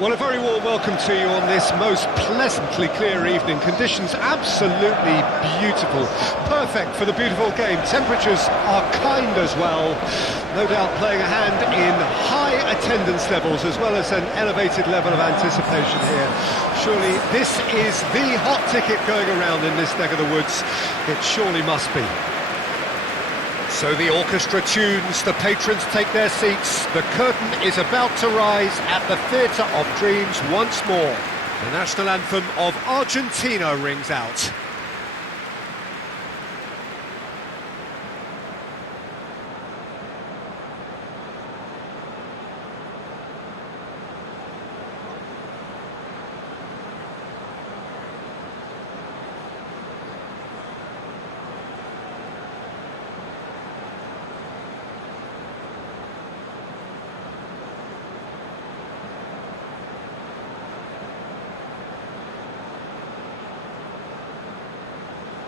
Well, a very warm welcome to you on this most pleasantly clear evening. Conditions absolutely beautiful. Perfect for the beautiful game. Temperatures are kind as well. No doubt playing a hand in high attendance levels as well as an elevated level of anticipation here. Surely this is the hot ticket going around in this neck of the woods. It surely must be. So the orchestra tunes, the patrons take their seats, the curtain is about to rise at the Theatre of Dreams once more. The national anthem of Argentina rings out.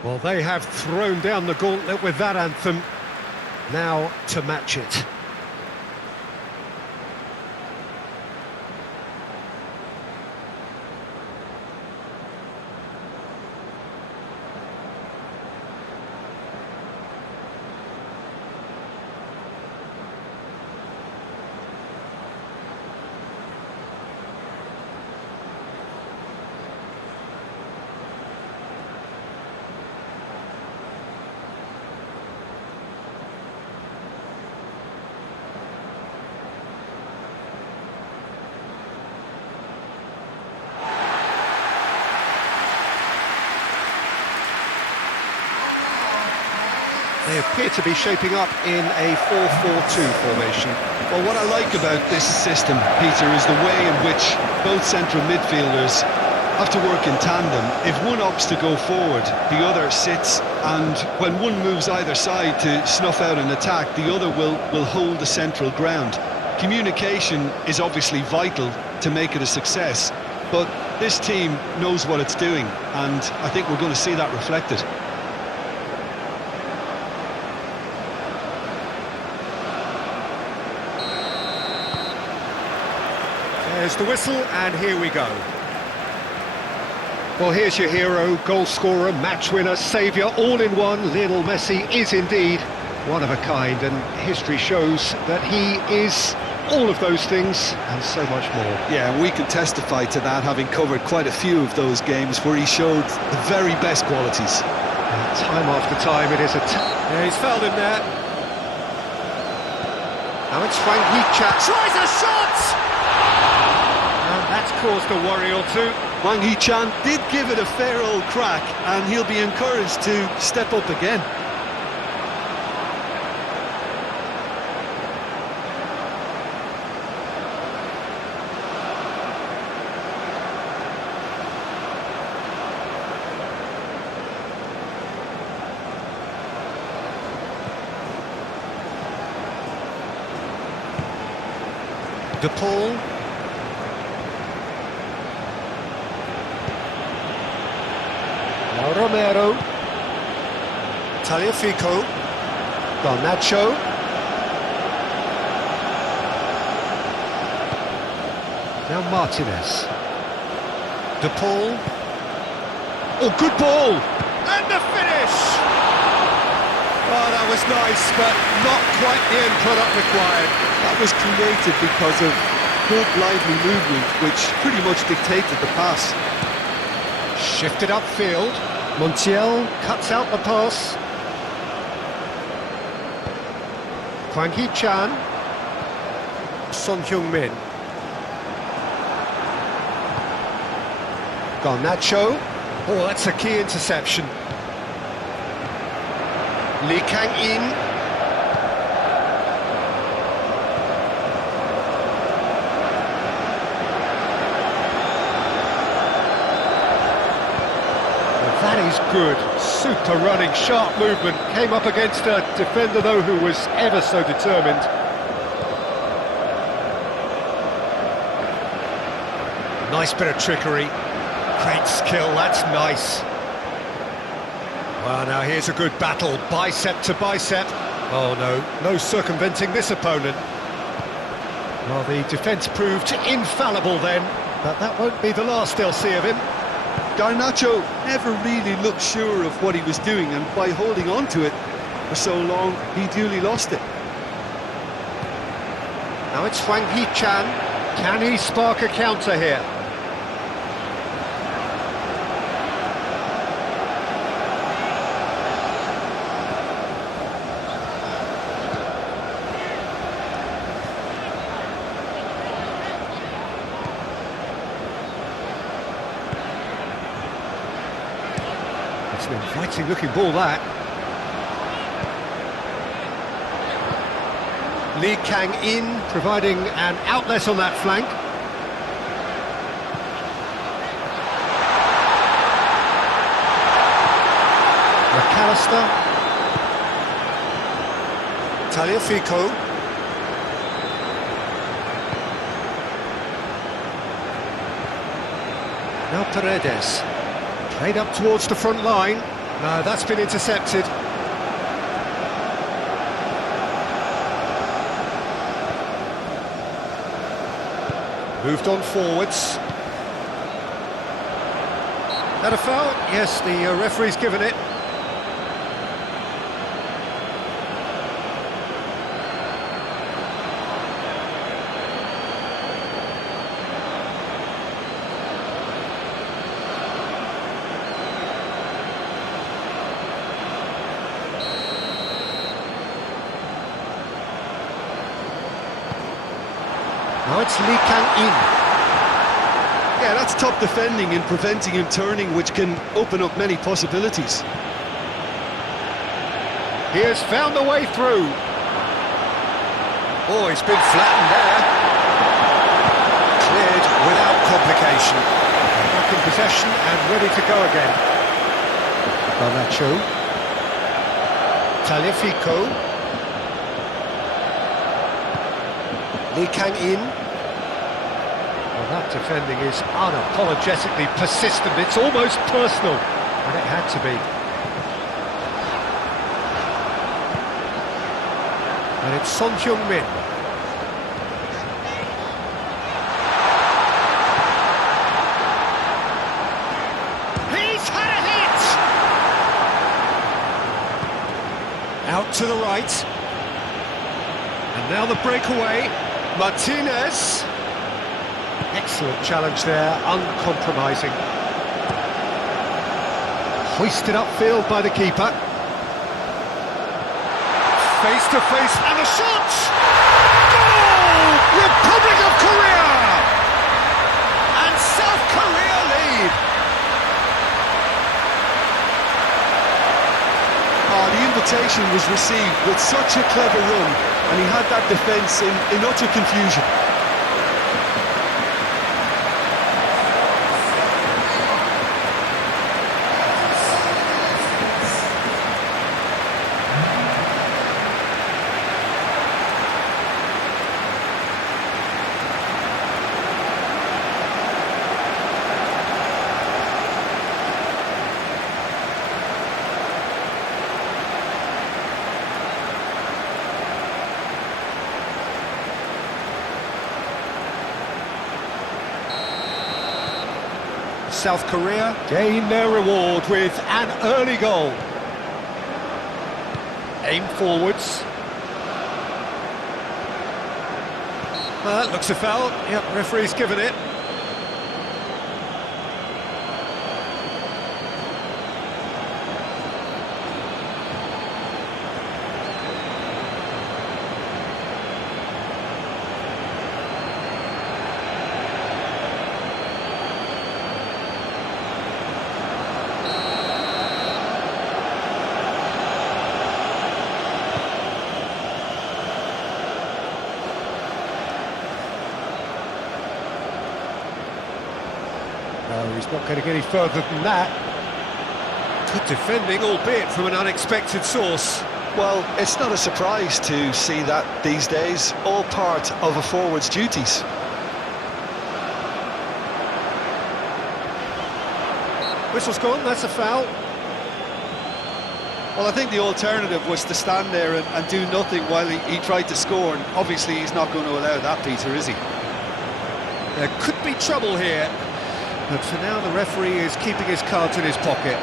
Well, they have thrown down the gauntlet with that anthem. Now to match it. They appear to be shaping up in a 4-4-2 formation. Well, what I like about this system, Peter, is the way in which both central midfielders have to work in tandem. If one opts to go forward, the other sits, and when one moves either side to snuff out an attack, the other will hold the central ground. Communication is obviously vital to make it a success, but this team knows what it's doing, and I think we're going to see that reflected. There's the whistle, and here we go. Well, here's your hero, goal scorer, match winner, saviour, all in one. Lionel Messi is indeed one of a kind, and history shows that he is all of those things and so much more. Yeah, and we can testify to that, having covered quite a few of those games where he showed the very best qualities. And time after time, it is yeah, he's fouled him there. Now it's Frank Heat tries a shot! That's caused a worry or two. Wang Hee-chan did give it a fair old crack, and he'll be encouraged to step up again. DePaul. Romero, Taliafico, Garnacho, now Martinez, DePaul, oh good ball, and the finish! Oh, that was nice, but not quite the end product required. That was created because of good lively movement, which pretty much dictated the pass. Shifted upfield. Montiel cuts out the pass. Hwang Hee-chan. Son Heung-min. Garnacho. Oh, that's a key interception. Lee Kang-in. That is good, super running, sharp movement, came up against a defender though who was ever so determined. Nice bit of trickery, great skill, that's nice. Well, now here's a good battle, bicep to bicep. Oh no, no circumventing this opponent. Well, the defence proved infallible then, but that won't be the last they'll see of him. Garnacho never really looked sure of what he was doing, and by holding on to it for so long, he duly lost it. Now it's Huang Hee-chan. Can he spark a counter here? It's an inviting looking ball, that. Lee Kang-in providing an outlet on that flank. McAllister. Tagliafico. Now Paredes. Played up towards the front line. No, that's been intercepted. Moved on forwards. That a foul? Yes, the referee's given it. Now it's Lee Kang-in. Yeah, that's top defending and preventing him turning, which can open up many possibilities. He has found a way through. Oh, he's been flattened there. Cleared without complication. Back in possession and ready to go again. Garnacho. Tagliafico. Lee Kang-in. Well, that defending is unapologetically persistent. It's almost personal, and it had to be. And it's Son Heung-min. He's had a hit! Out to the right. And now the breakaway. Martinez. Excellent challenge there, uncompromising. Hoisted upfield by the keeper. Face to face, and a shot! Goal! Republic of Korea! And South Korea lead! Oh, the invitation was received with such a clever run, and he had that defence in utter confusion. South Korea gain their reward with an early goal. Aim forwards. That looks a foul. Yep, referee's given it. No, he's not going to get any further than that. Good defending, albeit from an unexpected source. Well, it's not a surprise to see that these days, all part of a forward's duties. Whistle's gone, that's a foul. Well, I think the alternative was to stand there and do nothing while he tried to score, and obviously he's not going to allow that, Peter, is he? There could be trouble here, but for now the referee is keeping his cards in his pocket.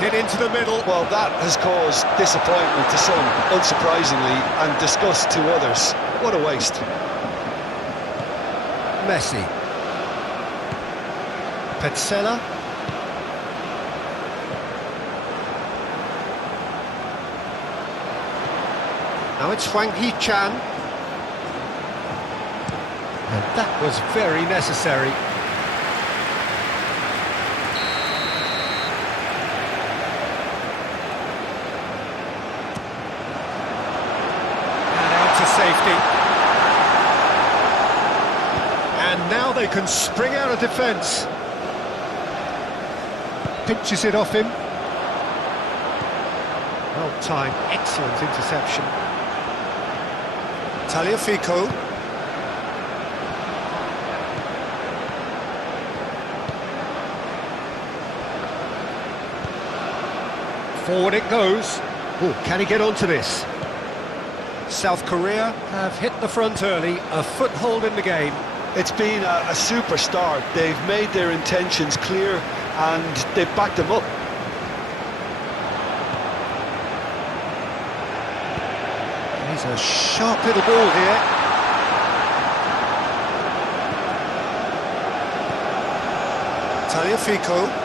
Hit into the middle. Well, that has caused disappointment to some, unsurprisingly, and disgust to others. What a waste. Messi. Petzela. Now it's Huang Hee-chan. And that was very necessary. Safety. And now they can spring out of defence. Pinches it off him. Well timed, excellent interception. Tagliafico. Forward it goes. Oh, can he get onto this? South Korea have hit the front early, a foothold in the game. It's been a super start. They've made their intentions clear and they've backed them up. He's a sharp little ball here. Tagliafico.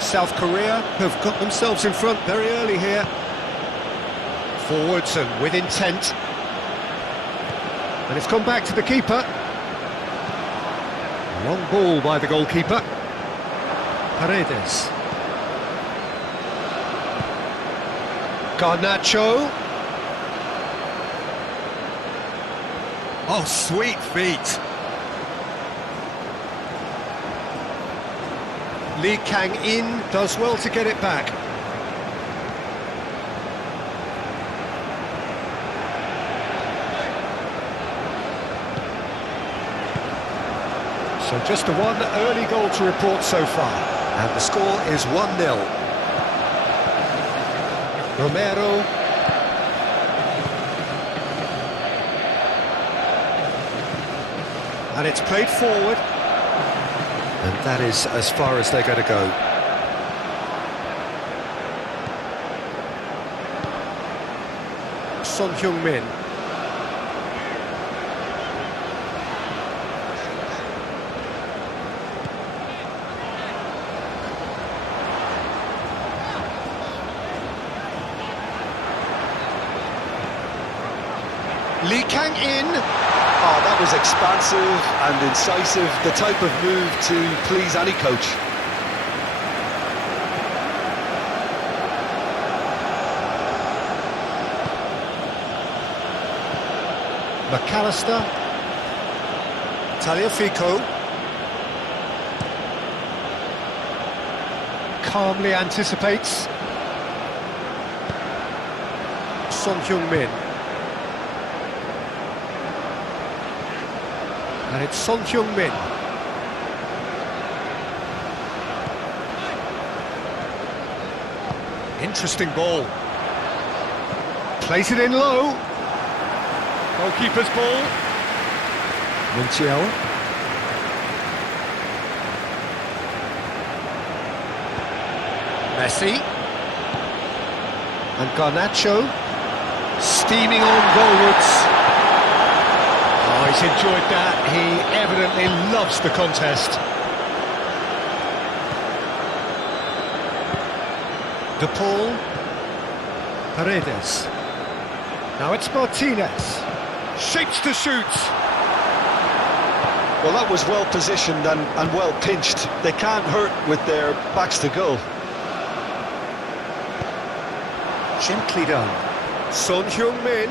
South Korea have got themselves in front very early here. Forwards and with intent. And it's come back to the keeper. Long ball by the goalkeeper. Paredes. Garnacho. Oh, sweet feet. Lee Kang-in does well to get it back. So just the one early goal to report so far. And the score is 1-0. Romero. And it's played forward. And that is as far as they're going to go. Son Heung-min. Lee Kang-in. Oh, that was expansive and incisive, the type of move to please any coach. McAllister. Tagliafico. Calmly anticipates. Son Heung-min. And it's Son Heung-min. Interesting ball. Plays it in low. Goalkeeper's ball. Montiel. Messi. And Garnacho. Steaming on goalwards. Oh, he's enjoyed that. He evidently loves the contest. De Paul. Paredes. Now it's Martinez. Shapes to shoot. Well, that was well positioned and well pinched. They can't hurt with their backs to goal. Gently done. Son Heung-min.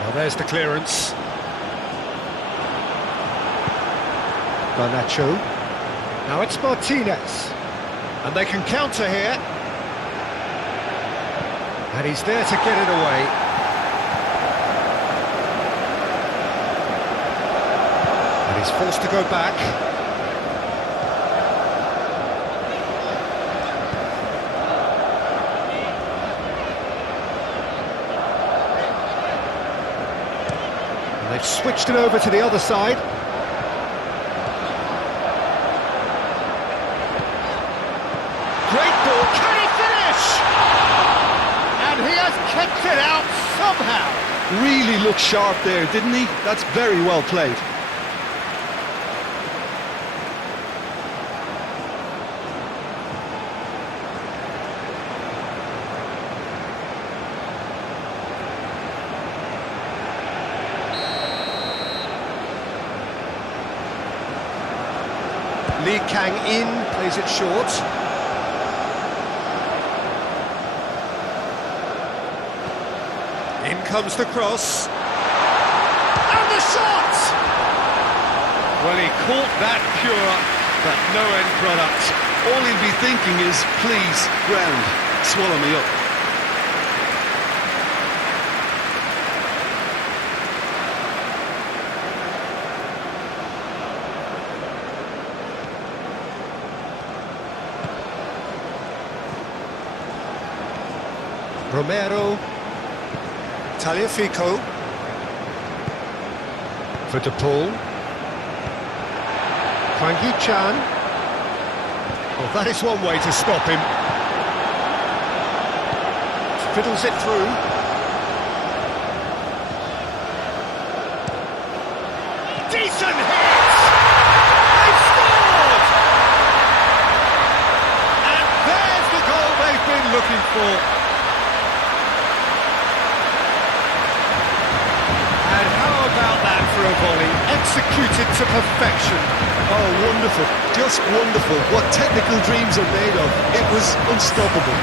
Well, there's the clearance. Garnacho. Now it's Martinez. And they can counter here. And he's there to get it away. And he's forced to go back. And they've switched it over to the other side. Great ball, can he finish? And he has kept it out somehow. Really looked sharp there, didn't he? That's very well played. Lee Kang-in plays it short. In comes the cross. And the shot! Well, he caught that pure, but no end product. All he'll be thinking is, please, ground, swallow me up. Romero. Taliafico. For De Paul. Hwang Hee-chan. Well, that is one way to stop him. Fiddles it through. Decent hit! They've scored! And there's the goal they've been looking for. And how about that for a volley? Executed to perfection. Oh, wonderful. Just wonderful. What technical dreams are made of. It was unstoppable.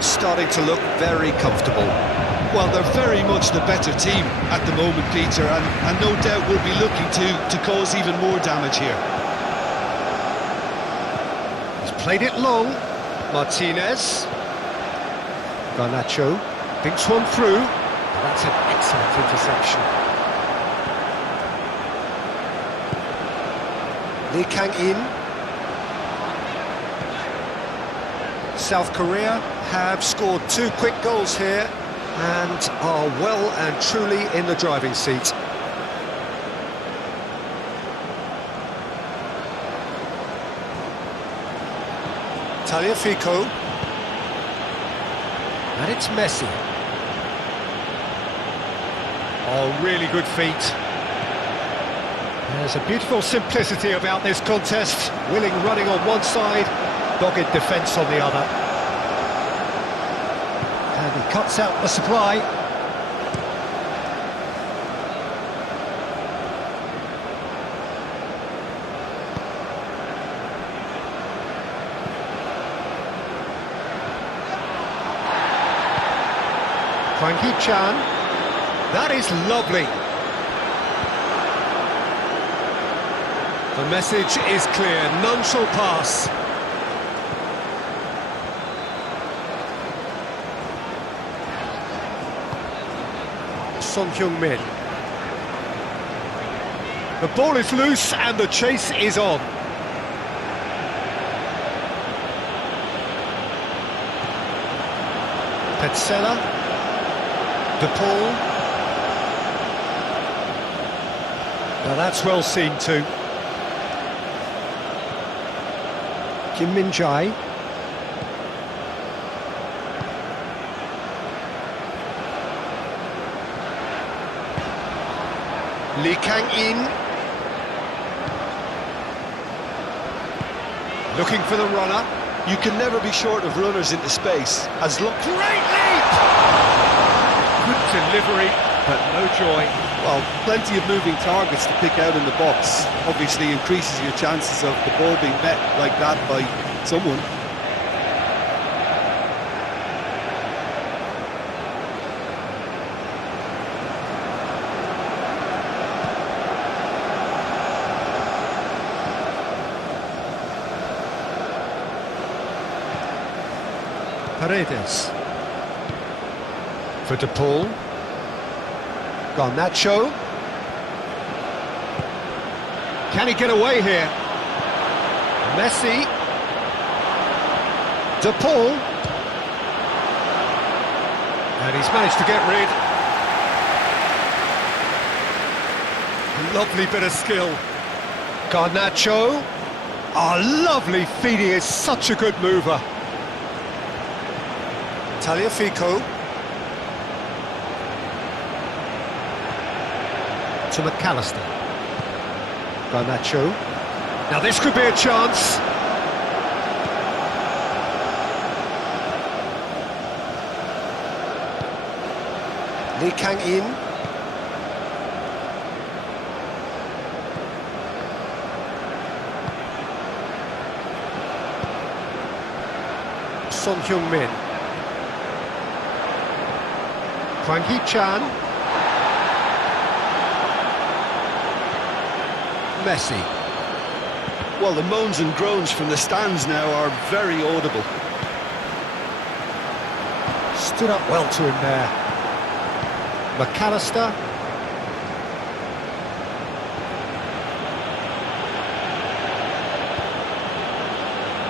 Starting to look very comfortable. Well, they're very much the better team at the moment, Peter, and no doubt will be looking to cause even more damage here. He's played it long. Martinez. Garnacho thinks one through. That's an excellent interception. Lee Kang-in. South Korea have scored 2 quick goals here and are well and truly in the driving seat. Taliafico. And it's Messi. Oh, really good feet. There's a beautiful simplicity about this contest. Willing running on one side, dogged defence on the other. And he cuts out the supply. Hwang Hee-chan. That is lovely. The message is clear, none shall pass. Son Heung-min. The ball is loose and the chase is on. Petzela. De Paul. Now that's well seen too. Kim Min-jae. Lee Kang-in. Looking for the runner. You can never be short of runners into space. As long Great leap! Good delivery, but no joy. well, plenty of moving targets to pick out in the box. Obviously increases your chances of the ball being met like that by someone. Paredes. For De Paul. Garnacho. Can he get away here? Messi. De Paul. And he's managed to get rid. A lovely bit of skill. Garnacho. Oh, lovely feet, he is such a good mover. Tagliafico. To McAllister. Garnacho. Now this could be a chance. Lee Kang-in. Son Heung-min. Hwang Hee-chan. Messi. Well, the moans and groans from the stands now are very audible. Stood up well to him there. McAllister.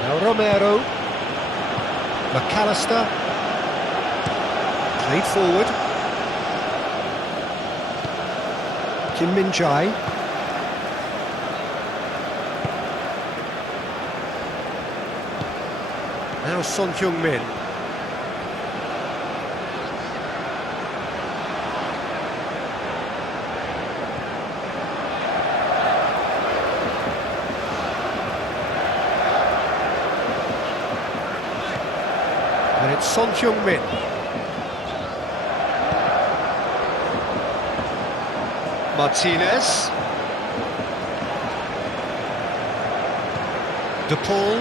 Now Romero. McAllister. Played forward. Kim Min-jae. Now Son Heung-min. And it's Son Heung-min. Martinez. De Paul.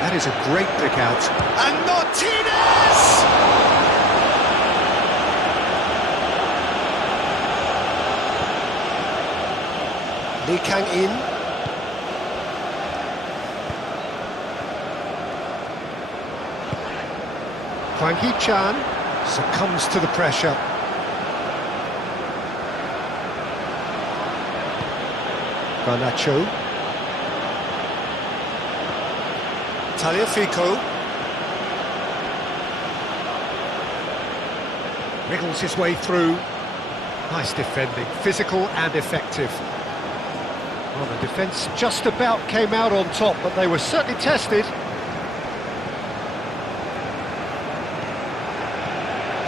That is a great pick out. And Martinez! Lee Kang-in. Hwang Hee-chan succumbs to the pressure. Garnacho. Tagliafico. Wriggles his way through. Nice defending, physical and effective. Well, the defence just about came out on top, but they were certainly tested.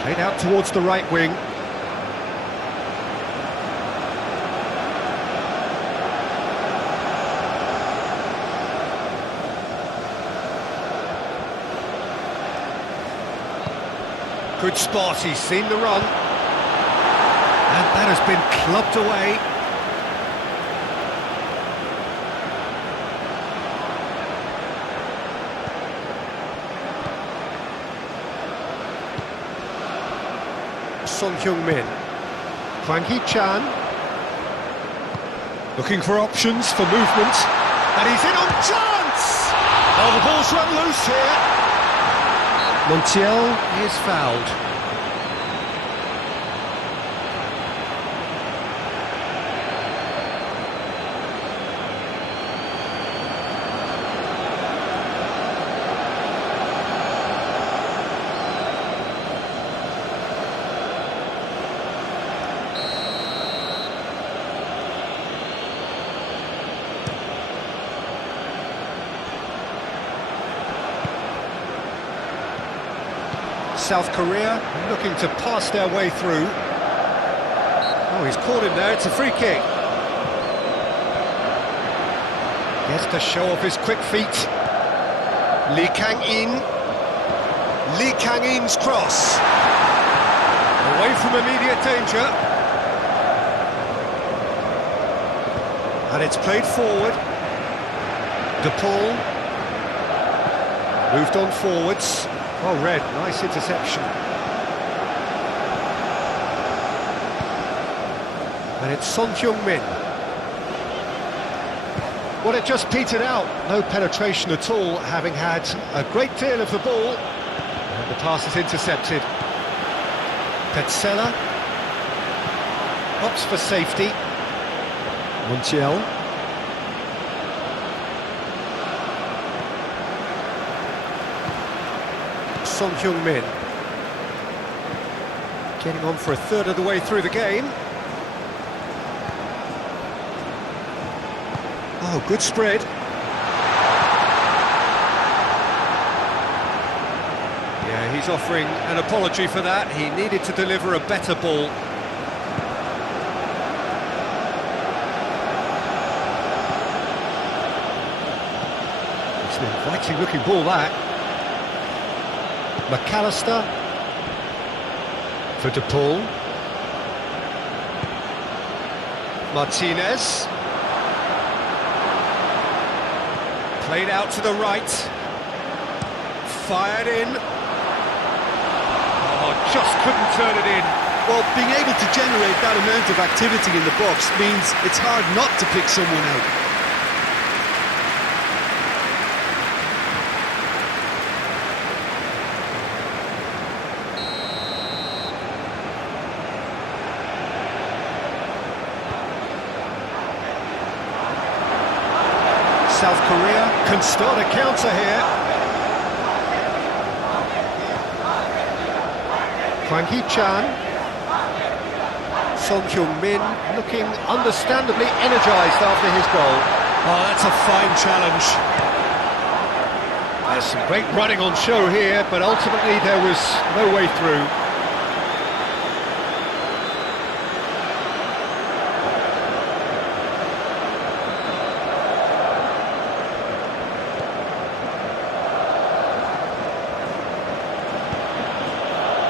Played out towards the right wing. Good spot, he's seen the run. And that has been clubbed away. Son Heung-min. Hwang Hee-chan. Looking for options for movement. And he's in on chance! Oh, the ball's run loose here. Montiel is fouled. South Korea looking to pass their way through. Oh, he's caught him there, it's a free kick. Gets to show off his quick feet. Lee Kang-in. Lee Kang-in's cross. Away from immediate danger. And it's played forward. De Paul. Moved on forwards. Well read, nice interception. And it's Son Heung-min. Well, it just petered out. No penetration at all, having had a great deal of the ball. And the pass is intercepted. Petzela. Opts for safety. Montiel. Son Heung-min. Getting on for a third of the way through the game. Oh, good spread. Yeah, he's offering an apology for that. He needed to deliver a better ball. It's an inviting looking ball, that. McAllister for De Paul. Martinez. Played out to the right. Fired in. Oh, just couldn't turn it in. Well, being able to generate that amount of activity in the box means it's hard not to pick someone out. South Korea can start a counter here. Hwang Hee-chan. Son Heung-min looking understandably energised after his goal. Oh, that's a fine challenge. There's some great running on show here, but ultimately there was no way through.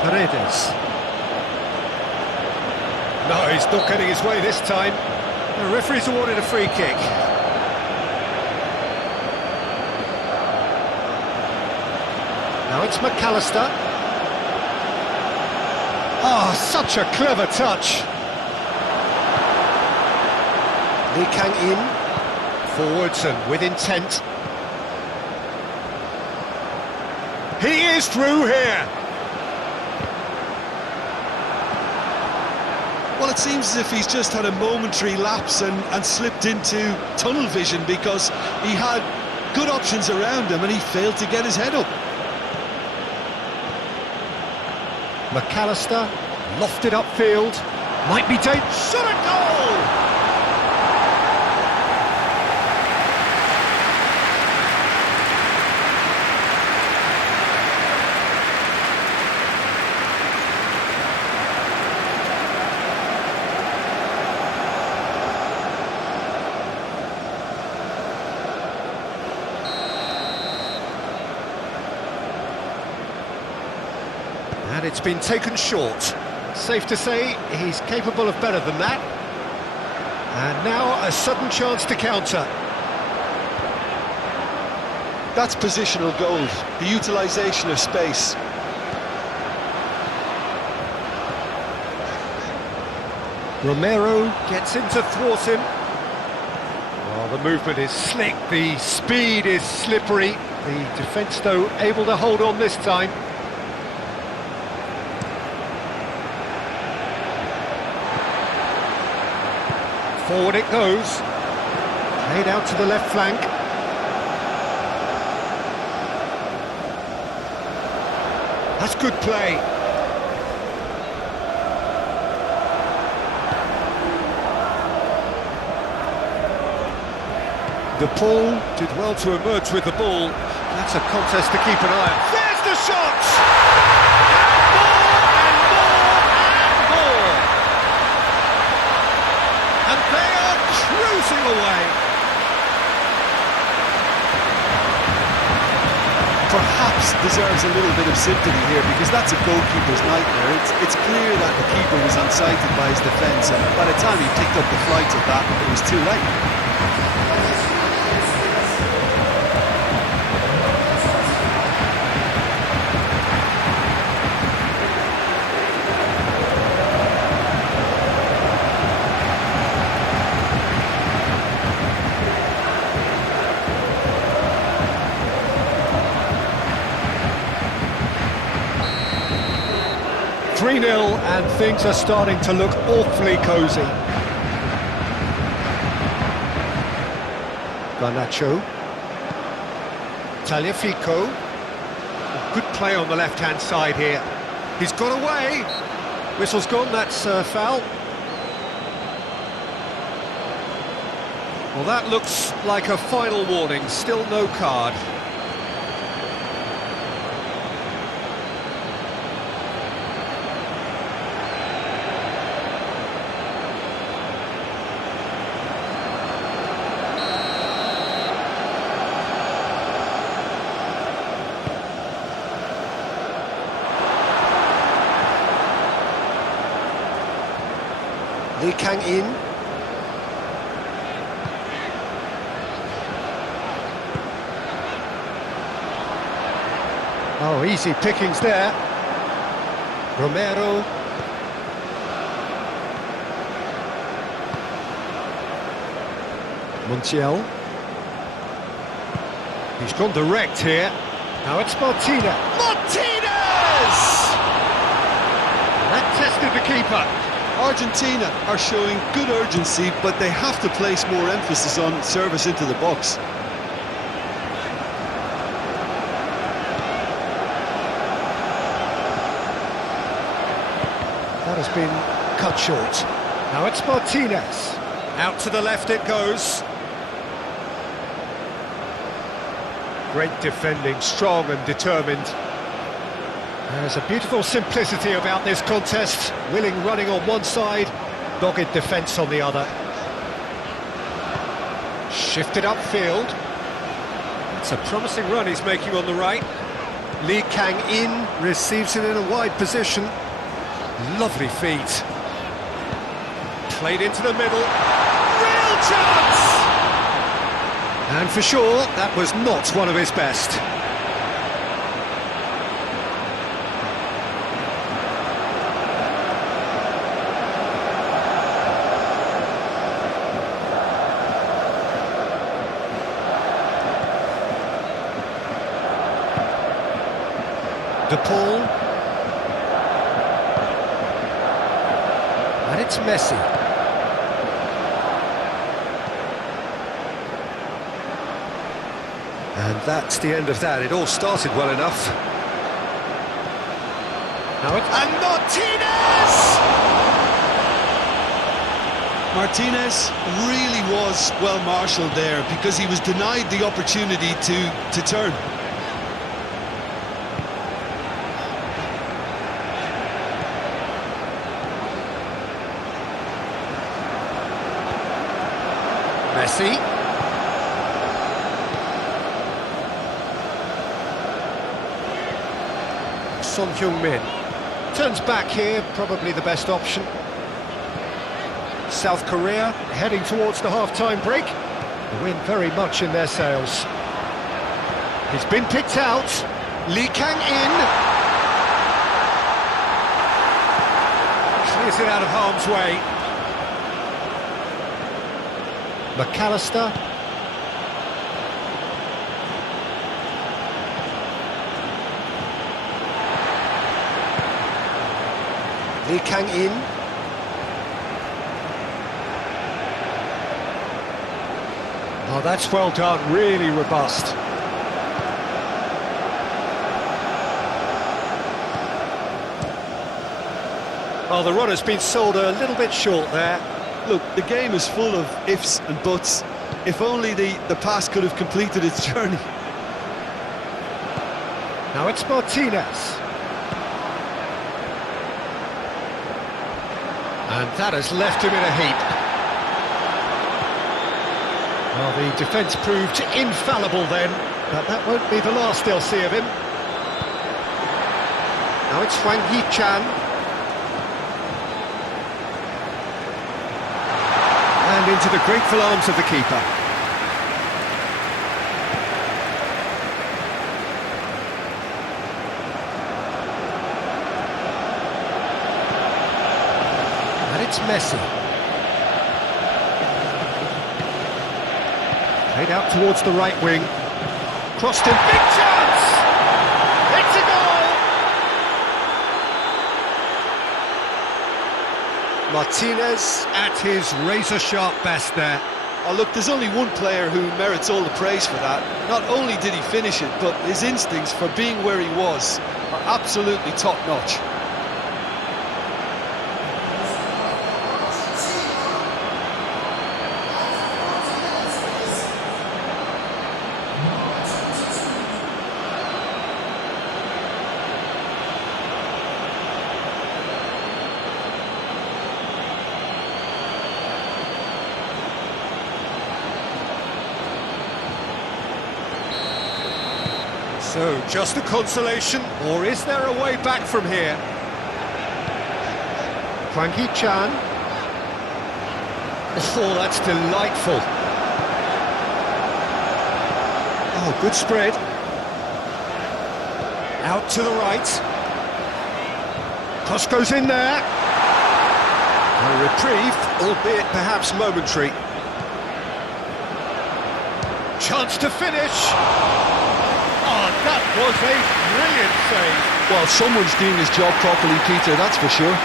Paredes. No, he's not getting his way this time. The referee's awarded a free kick. Now it's McAllister. Oh, such a clever touch. Lee Kang-in. Forwards and with intent. He is through here. Well, it seems as if he's just had a momentary lapse and slipped into tunnel vision, because he had good options around him and he failed to get his head up. McAllister, lofted upfield, might be dangerous. Shot a goal! And it's been taken short. Safe to say he's capable of better than that. And now a sudden chance to counter. That's positional goal, the utilisation of space. Romero gets in to thwart him. Oh, the movement is slick, the speed is slippery. The defence, though, able to hold on this time. Forward it goes. Played out to the left flank. That's good play. De Paul did well to emerge with the ball. That's a contest to keep an eye on. There's the shot! And they are cruising away. perhaps deserves a little bit of sympathy here, because that's a goalkeeper's nightmare. It's clear that the keeper was unsighted by his defence, and by the time he picked up the flight of that, it was too late. 3-0 and things are starting to look awfully cosy. Garnacho. Tagliafico. Good play on the left-hand side here. He's got away. Whistle's gone, that's foul. Well, that looks like a final warning, still no card. Lee Kang-in. Oh, easy pickings there. Romero. Montiel. He's gone direct here. Now it's Martinez. Martinez! That tested the keeper. Argentina are showing good urgency, but they have to place more emphasis on service into the box. That has been cut short. Now it's Martinez. Out to the left it goes. Great defending, strong and determined. There's a beautiful simplicity about this contest. Willing running on one side, dogged defence on the other. Shifted upfield. It's a promising run he's making on the right. Lee Kang-in receives it in a wide position. Lovely feet. Played into the middle. Real chance! And for sure, that was not one of his best. De Paul. And it's Messi. And that's the end of that. It all started well enough. Now it's... And Martinez! Martinez really was well marshalled there, because he was denied the opportunity to turn. Messi. Son Heung-min turns back here, probably the best option. South Korea heading towards the half-time break. The wind very much in their sails. He's been picked out. Lee Kang-in. Clears it out of harm's way. McAllister. Lee Kang-in. Oh, that's well done, really robust. Oh, the runner's been sold a little bit short there. Look, the game is full of ifs and buts. If only the pass could have completed its journey. Now it's Martinez. And that has left him in a heap. Well, the defence proved infallible then, but that won't be the last they'll see of him. Now it's Hwang Hee-chan. And into the grateful arms of the keeper. And it's Messi. Played out towards the right wing. Crossed in, big chance! It's a goal! Martinez at his razor-sharp best there. Oh, look, there's only one player who merits all the praise for that. Not only did he finish it, but his instincts for being where he was are absolutely top-notch. So, just a consolation, or is there a way back from here? Hwang Hee-chan. Oh, that's delightful. Oh, good spread. Out to the right. Cross goes in there. A reprieve, albeit perhaps momentary. Chance to finish. Oh, that was a brilliant save. Well, someone's doing his job properly, Peter, that's for sure.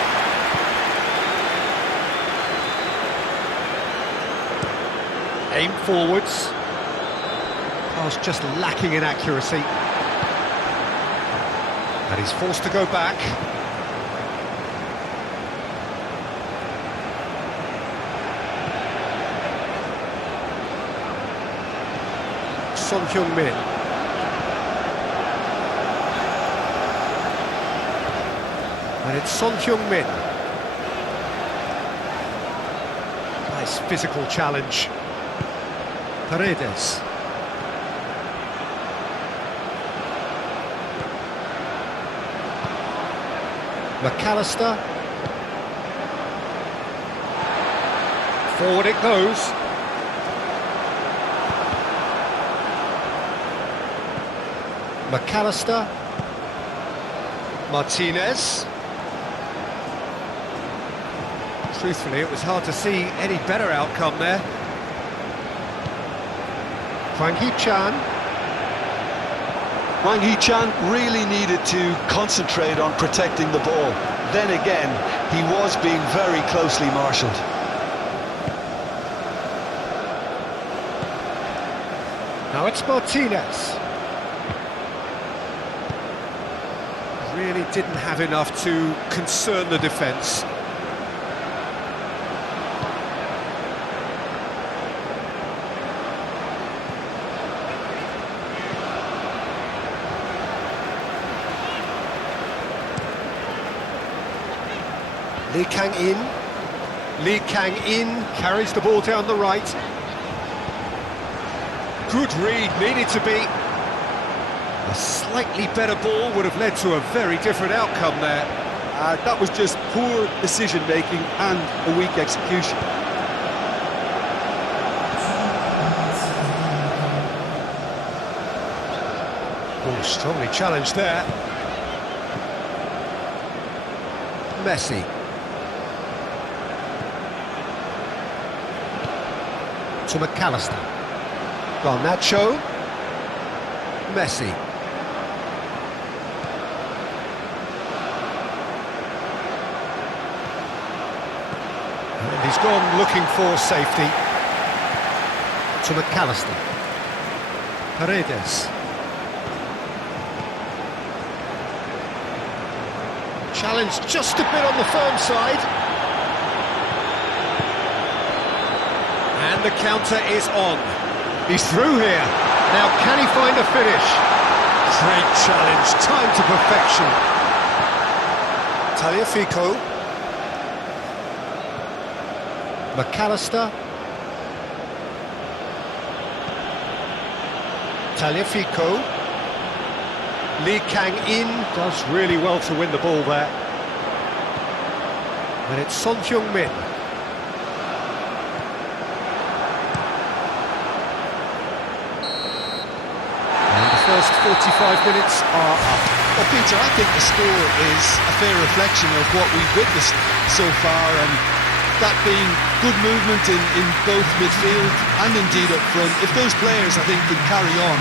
Aim forwards. Pass just lacking in accuracy. And he's forced to go back. Son Heung-min. And it's Son Heung-min. Nice physical challenge. Paredes. McAllister. Forward it goes. McAllister. Martinez. Truthfully, it was hard to see any better outcome there. Hwang Hee-chan. Hwang Hee-chan really needed to concentrate on protecting the ball. Then again, he was being very closely marshalled. Now it's Martinez. Really didn't have enough to concern the defence. Lee Kang-in. Lee Kang-in carries the ball down the right. Good read, needed to be. A slightly better ball would have led to a very different outcome there. That was just poor decision-making and a weak execution. Oh, strongly challenged there. Messi. To McAllister. Garnacho. Messi. And he's gone looking for safety. To McAllister. Paredes. Challenge just a bit on the firm side. And the counter is on. He's through here. Now can he find a finish? Great challenge, time to perfection. Tagliafico. McAllister. Tagliafico. Lee Kang-in does really well to win the ball there. And it's Son Heung-min. And the first 45 minutes are up. Well, Peter, I think the score is a fair reflection of what we've witnessed so far, and that being good movement in both midfield and indeed up front. If those players, I think, can carry on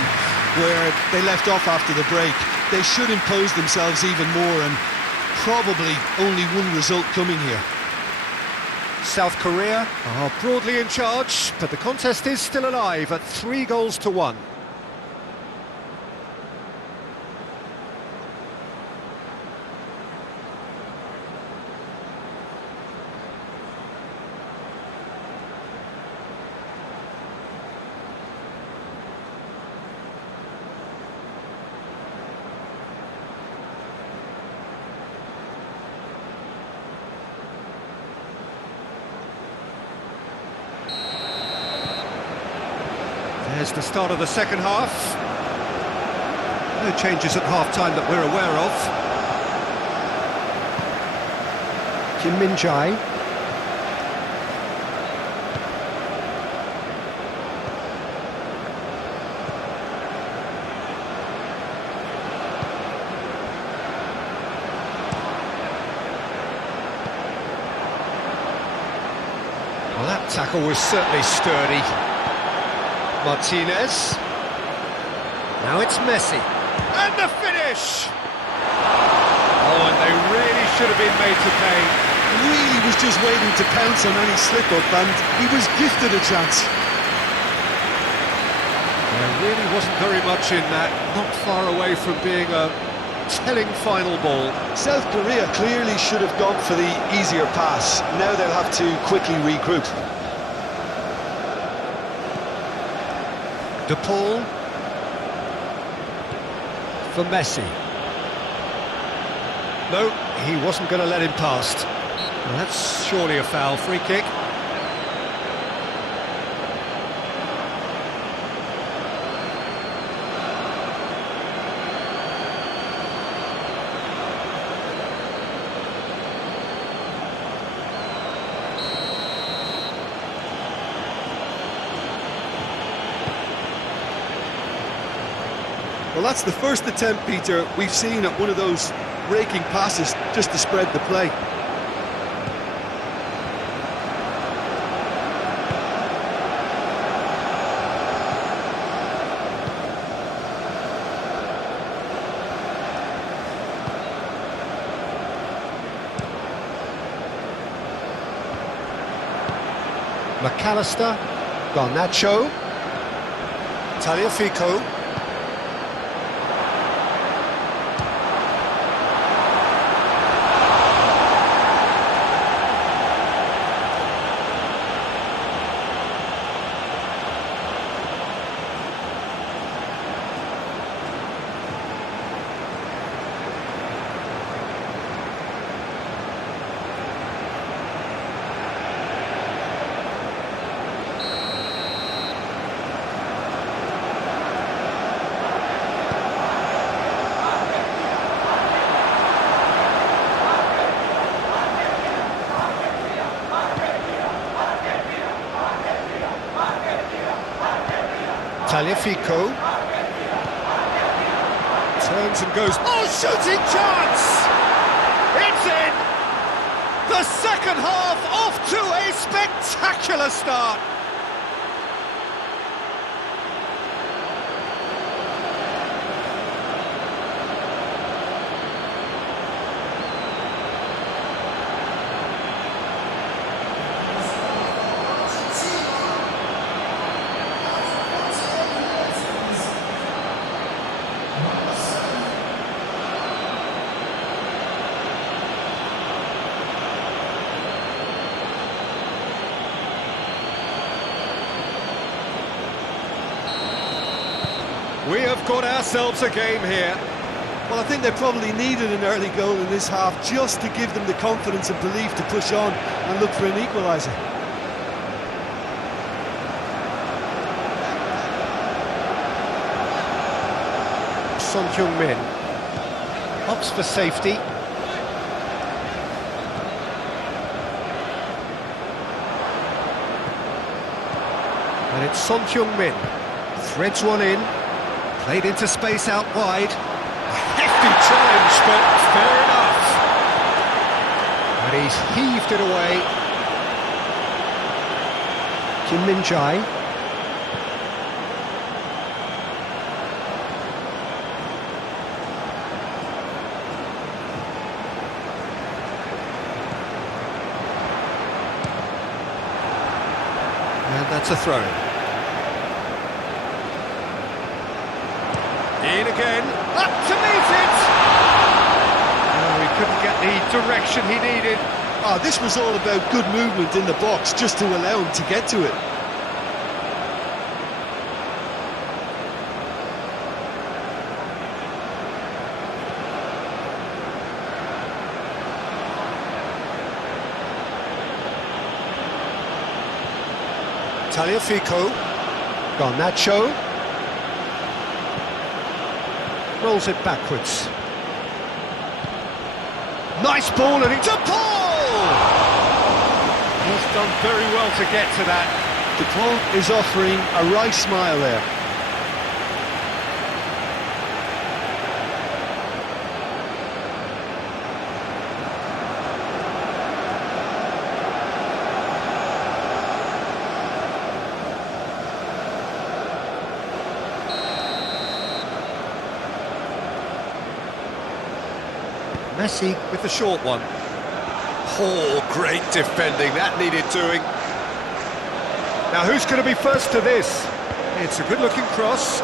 where they left off after the break, they should impose themselves even more, and probably only one result coming here. South Korea are broadly in charge, but the contest is still alive at 3-1. There's the start of the second half. No changes at half-time that we're aware of. Kim Min-jae. Well, that tackle was certainly sturdy. Martinez. Now it's Messi. And the finish! Oh, and they really should have been made to pay. Really was just waiting to pounce on any slip-up, and he was gifted a chance. There really wasn't very much in that. Not far away from being a telling final ball. South Korea clearly should have gone for the easier pass. Now they'll have to quickly regroup. De Paul for Messi. No, he wasn't going to let him past. Well, that's surely a foul. Free kick. Well, that's the first attempt, Peter, we've seen at one of those raking passes just to spread the play. McAllister, Garnacho, Tagliafico. Tagliafico turns and goes. Oh, shooting chance! It's in! The second half off to a spectacular start. We have got ourselves a game here. Well, I think they probably needed an early goal in this half just to give them the confidence and belief to push on and look for an equaliser. Son Heung-min. Opts for safety. And it's Son-Heung-min. Threads one in. Played into space out wide. A hefty challenge, but fair enough. And he's heaved it away. Kim Min-jae. And that's a throw. In again, up to meet it! Oh, he couldn't get the direction he needed. Oh, this was all about good movement in the box just to allow him to get to it. Tagliafico, Garnacho, rolls it backwards. Nice ball and it's a Paul! He's done very well to get to that. DePaul is offering a wry smile there. Messi with the short one. Oh, great defending, that needed doing. Now who's going to be first to this? It's a good-looking cross.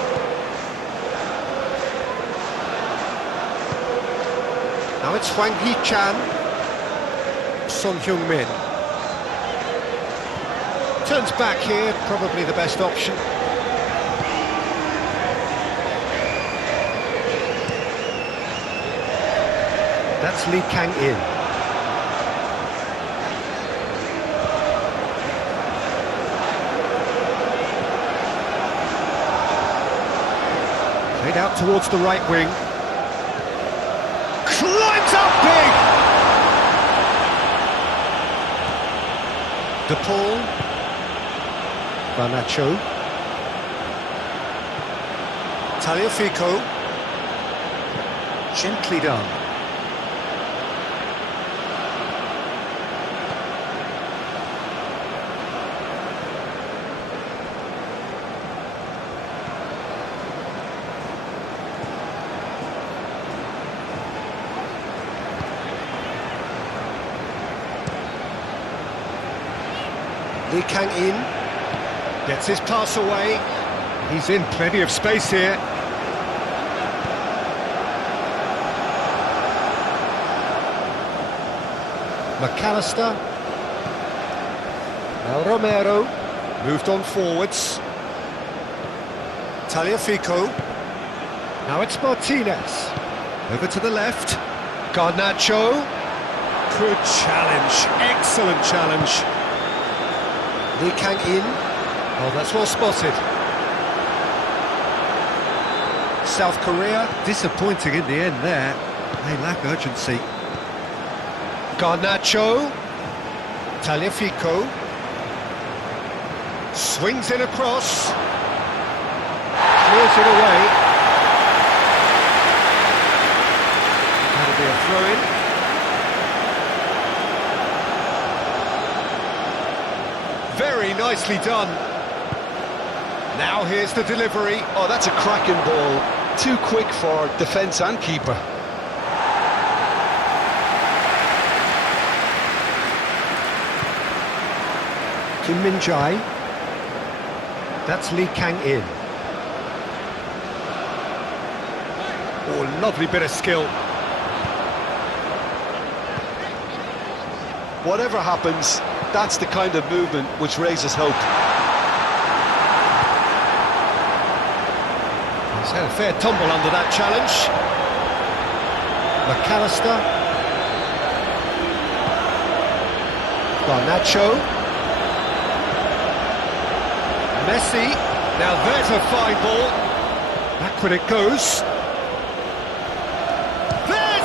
Now it's Hwang Hee-chan. Son-Heung-min. Turns back here, probably the best option. That's Lee Kang-in. Played out towards the right wing. Climbs up big! DePaul. Garnacho. Tagliafico. Gently done. Lee Kang-in gets his pass away. He's in plenty of space here. McAllister. El Romero moved on forwards. Tagliafico. Now it's Martinez. Over to the left. Garnacho. Good challenge. Excellent challenge. Lee Kang-in. Oh, that's well spotted. South Korea, disappointing in the end there. They lack urgency. Garnacho. Tagliafico. Swings it across. Clears it away. That'll be a throw-in. Very nicely done. Now here's the delivery. Oh, that's a cracking ball. Too quick for defence and keeper. Kim Min-jae. That's Lee Kang-in. Oh, lovely bit of skill. Whatever happens, that's the kind of movement which raises hope. He's had a fair tumble under that challenge. McAllister. Garnacho. Messi. Now there's a fine ball. Back when it goes. There's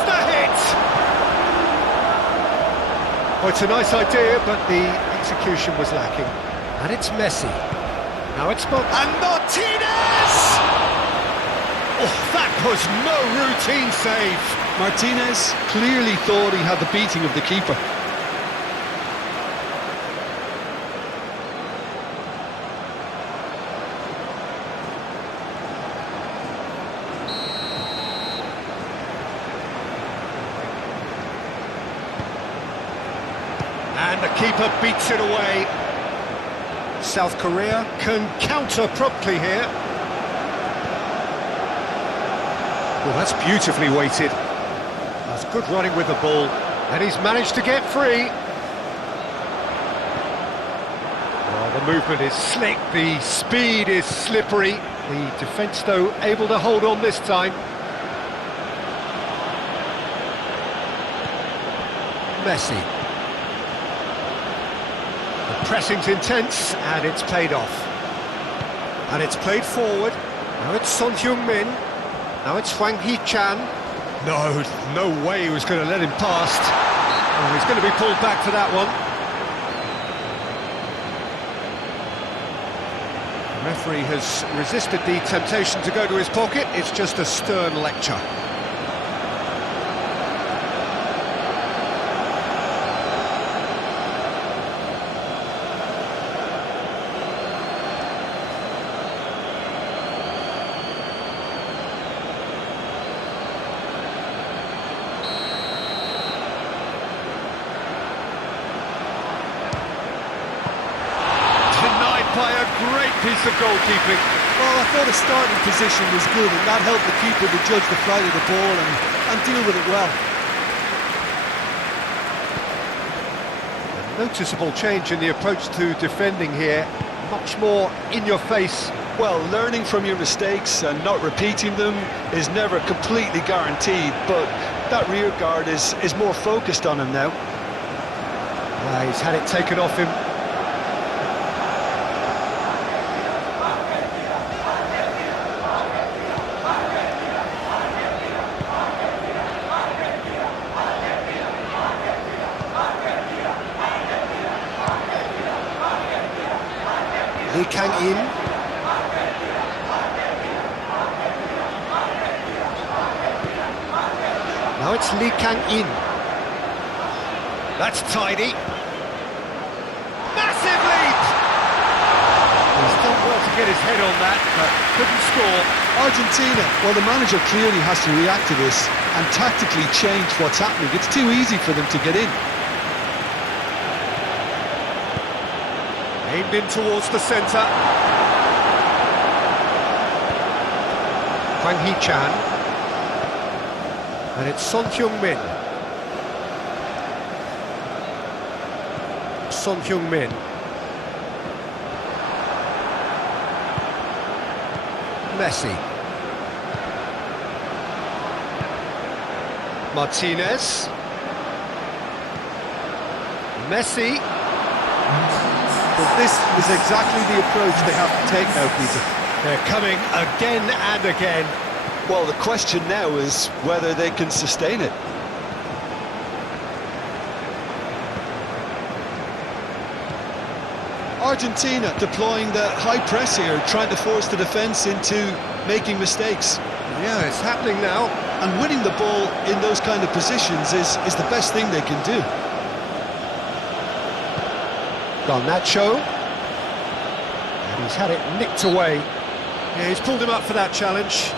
Well, it's a nice idea, but the execution was lacking. And it's Messi. Now it's and Martinez! Oh, that was no routine save. Martinez clearly thought he had the beating of the keeper. And the keeper beats it away. South Korea can counter promptly here. Well, that's beautifully weighted. That's good running with the ball. And he's managed to get free. Oh, the movement is slick, the speed is slippery. The defence, though, able to hold on this time. Messi. The pressing's intense, and it's played off. And it's played forward. Now it's Son Heung-min. Now it's Hwang Hee-chan. No way he was going to let him past. Oh, he's going to be pulled back for that one. The referee has resisted the temptation to go to his pocket. It's just a stern lecture. By a great piece of goalkeeping. Well, I thought the starting position was good, and that helped the keeper to judge the flight of the ball and deal with it well. A noticeable change in the approach to defending here. Much more in your face. Well, learning from your mistakes and not repeating them is never completely guaranteed, but that rear guard is more focused on him now. He's had it taken off him. Lee Kang-in. Now it's Lee Kang-in. That's tidy. Massive leap! He's done well to get his head on that, but couldn't score. Argentina, well, the manager clearly has to react to this and tactically change what's happening. It's too easy for them to get in. Aimed in towards the centre. Hwang Hee-chan. And it's Son Heung-min. Son Heung-min. Messi. Martinez. Messi. But this is exactly the approach they have to take now, Peter. They're coming again and again. Well, the question now is whether they can sustain it. Argentina deploying the high press here, trying to force the defence into making mistakes. Yeah, it's happening now. And winning the ball in those kind of positions is the best thing they can do. Garnacho. And he's had it nicked away. Yeah, he's pulled him up for that challenge.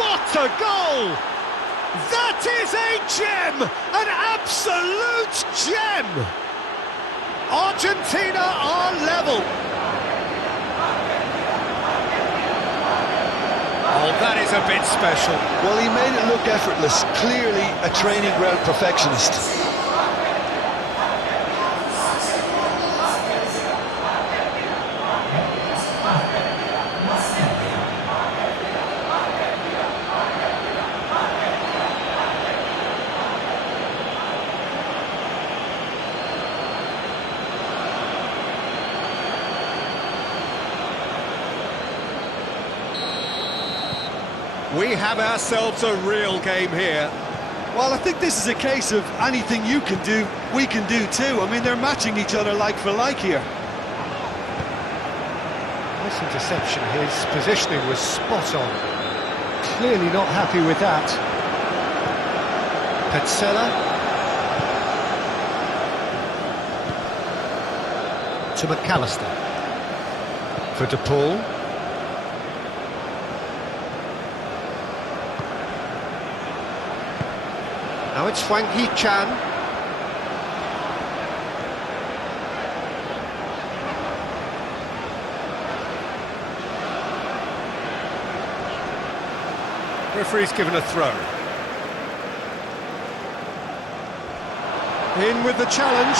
What a goal! That is a gem! An absolute gem! Argentina are level. Oh, that is a bit special. Well, he made it look effortless. Clearly a training ground perfectionist. We have ourselves a real game here. Well, I think this is a case of anything you can do, we can do too. I mean, they're matching each other like for like here. Nice interception. His positioning was spot on. Clearly not happy with that. Petzela. To McAllister. For De Paul. Now it's Wang Hee-chan. Referee's given a throw. In with the challenge.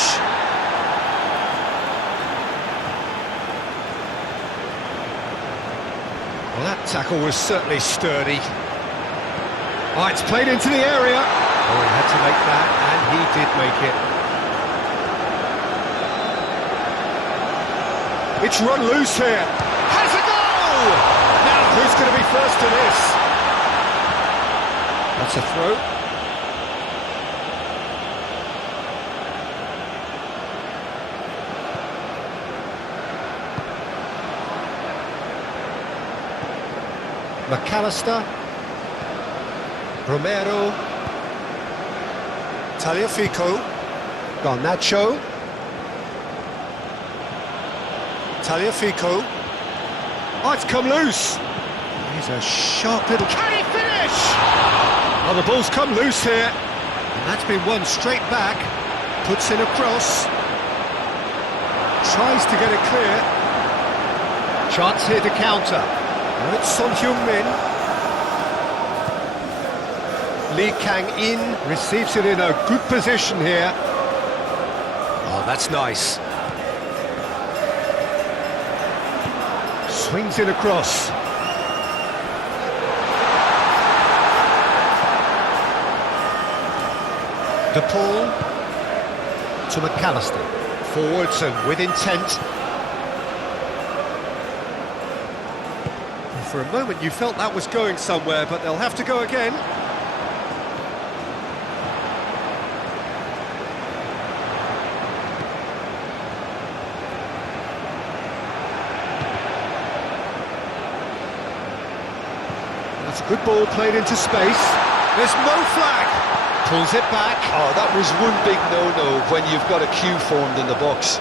Well, that tackle was certainly sturdy. Oh, it's played into the area. Oh, he had to make that, and he did make it. It's run loose here. Has a goal! Now, who's going to be first to this? That's a throw. McAllister. Romero. Tagliafico. Garnacho. Tagliafico. Oh, it's come loose. He's a sharp little... Can he finish? Oh, the ball's come loose here. And that's been won straight back. Puts in a cross. Tries to get it clear. Chance here to counter. Now it's Son Heung-min. Lee Kang-in receives it in a good position here. Oh, that's nice. Swings it across. De Paul to McAllister. Forwards and with intent. For a moment you felt that was going somewhere, but they'll have to go again. That's a good ball played into space. There's no flag. Pulls it back. Oh, that was one big no-no when you've got a queue formed in the box.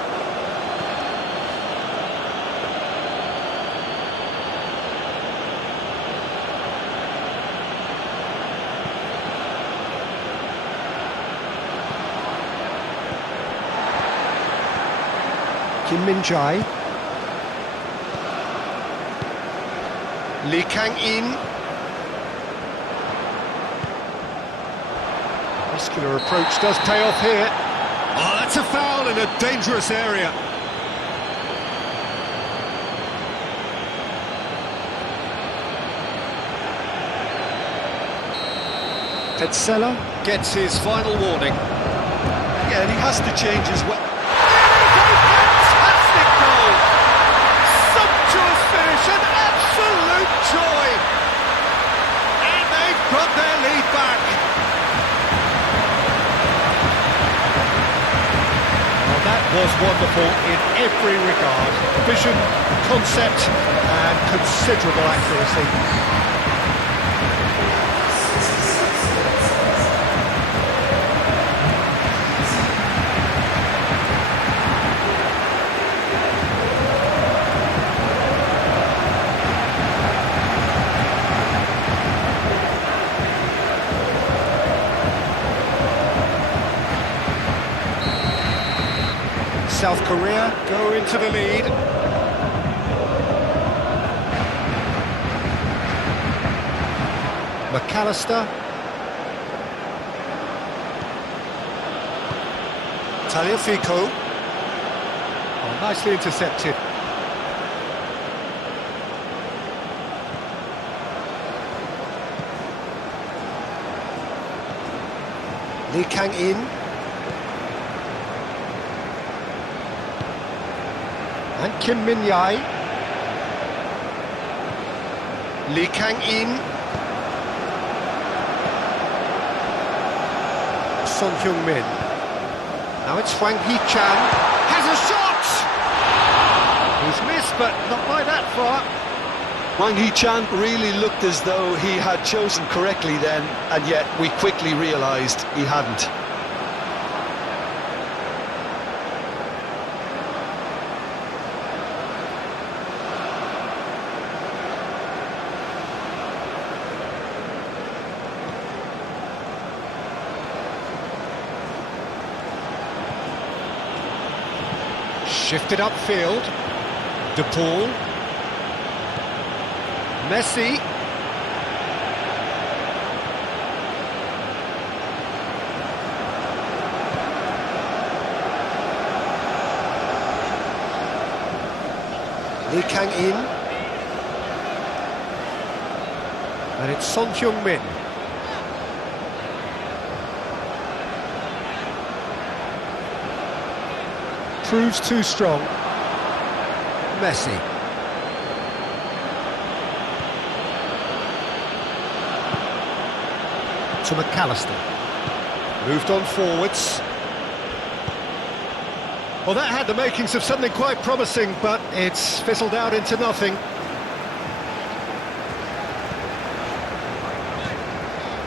Kim Min-jae. Lee Kang-in. Muscular approach does pay off here. Oh, that's a foul in a dangerous area. Petzela gets his final warning. Yeah, and he has to change his way. Fantastic goal! Sumptuous finish, an absolute joy! And they've got their lead back. Well, that was wonderful in every regard. Vision, concept, and considerable accuracy. South Korea go into the lead. McAllister. Tagliafico. Oh, nicely intercepted. Lee Kang-in. And Kim Min-jae. Lee Kang-in. Son-Heung-min. Now it's Hwang Hee-chan. Has a shot! He's missed, but not by that far. Wang Hee-chan really looked as though he had chosen correctly then, and yet we quickly realised he hadn't. Shifted upfield. De Paul. Messi. Lee Kang-in. And it's Son-Heung-min. Proves too strong. Messi. To McAllister. Moved on forwards. Well, that had the makings of something quite promising, but it's fizzled out into nothing.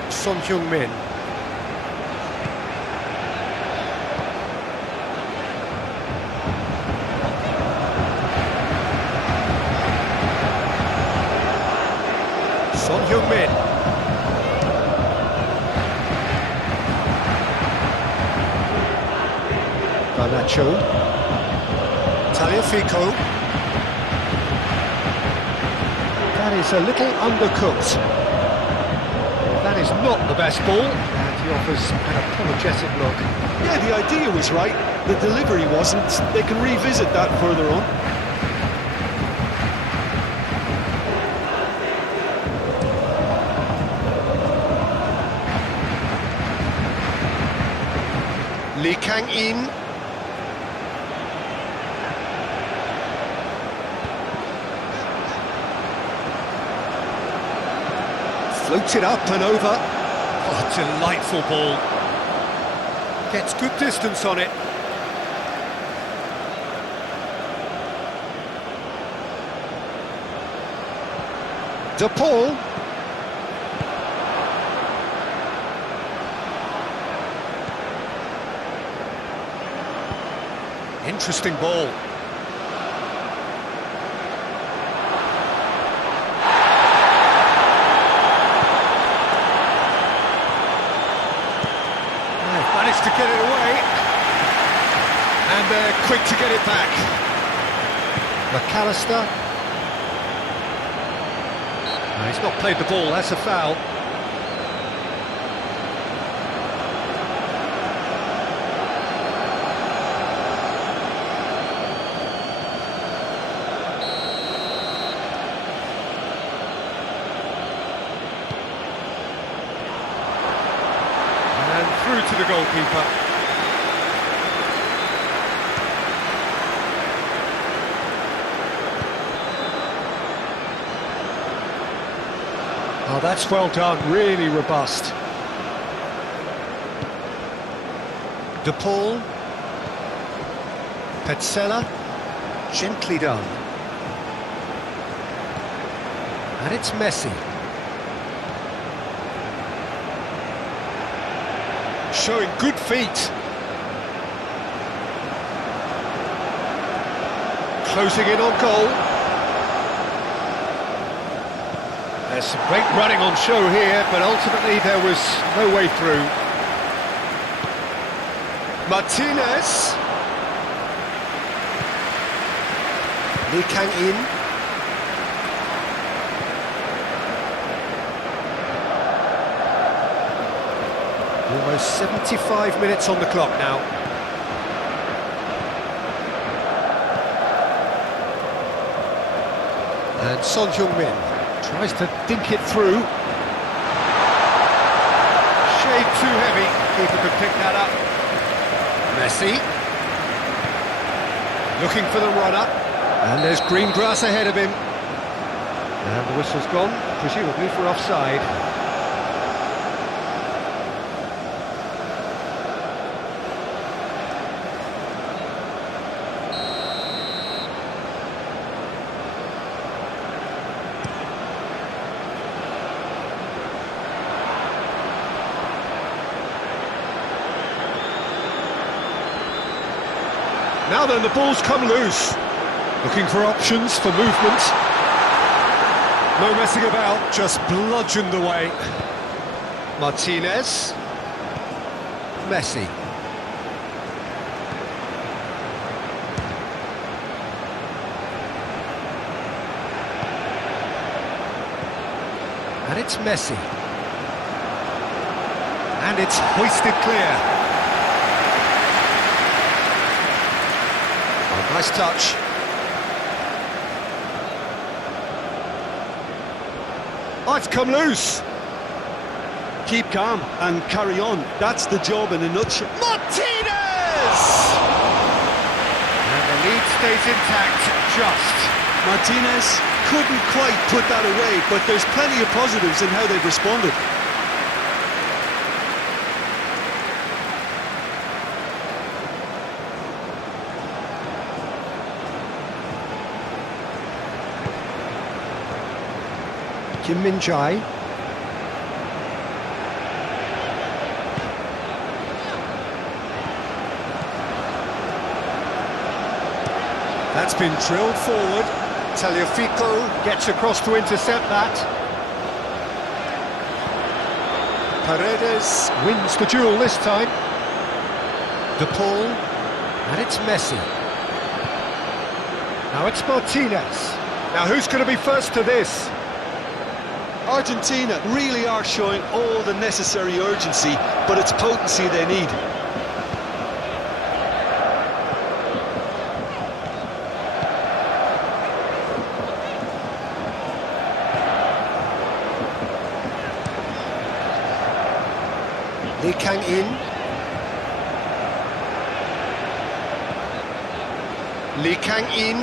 Son-Heung-min. Son-Heung-min. Garnacho. Tagliafico. That is a little undercooked. That is not the best ball, and he offers an apologetic look. Yeah, the idea was right, the delivery wasn't. They can revisit that further on. Lee Kang-in. Floats it up and over. Oh, delightful ball. Gets good distance on it. De Paul. Interesting ball. They've managed to get it away. And they're quick to get it back. McAllister. No, he's not played the ball, that's a foul. Through to the goalkeeper. Oh, that's well done, really robust. De Paul. Petzela. Gently done. And it's Messi. Showing good feet. Closing in on goal. There's some great running on show here, but ultimately there was no way through. Martinez. Lee Kang-in. Almost 75 minutes on the clock now. And Son-Heung-min tries to dink it through. Shade too heavy, keeper could pick that up. Messi. Looking for the runner. And there's green grass ahead of him. And the whistle's gone, presumably for offside. Now then, the ball's come loose. Looking for options for movement. No messing about, just bludgeoned away. Martinez. Messi. And it's Messi. And it's hoisted clear. Oh, nice touch. Oh, it's come loose. Keep calm and carry on. That's the job in a nutshell. Martinez! And the lead stays intact, just. Martinez couldn't quite put that away, but there's plenty of positives in how they've responded. Kim Min-jae. That's been drilled forward. Tagliafico gets across to intercept that. Paredes wins the duel this time. De Paul, and it's Messi. Now it's Martinez. Now who's going to be first to this? Argentina really are showing all the necessary urgency, but it's potency they need. Lee Kang-in. Lee Kang-in.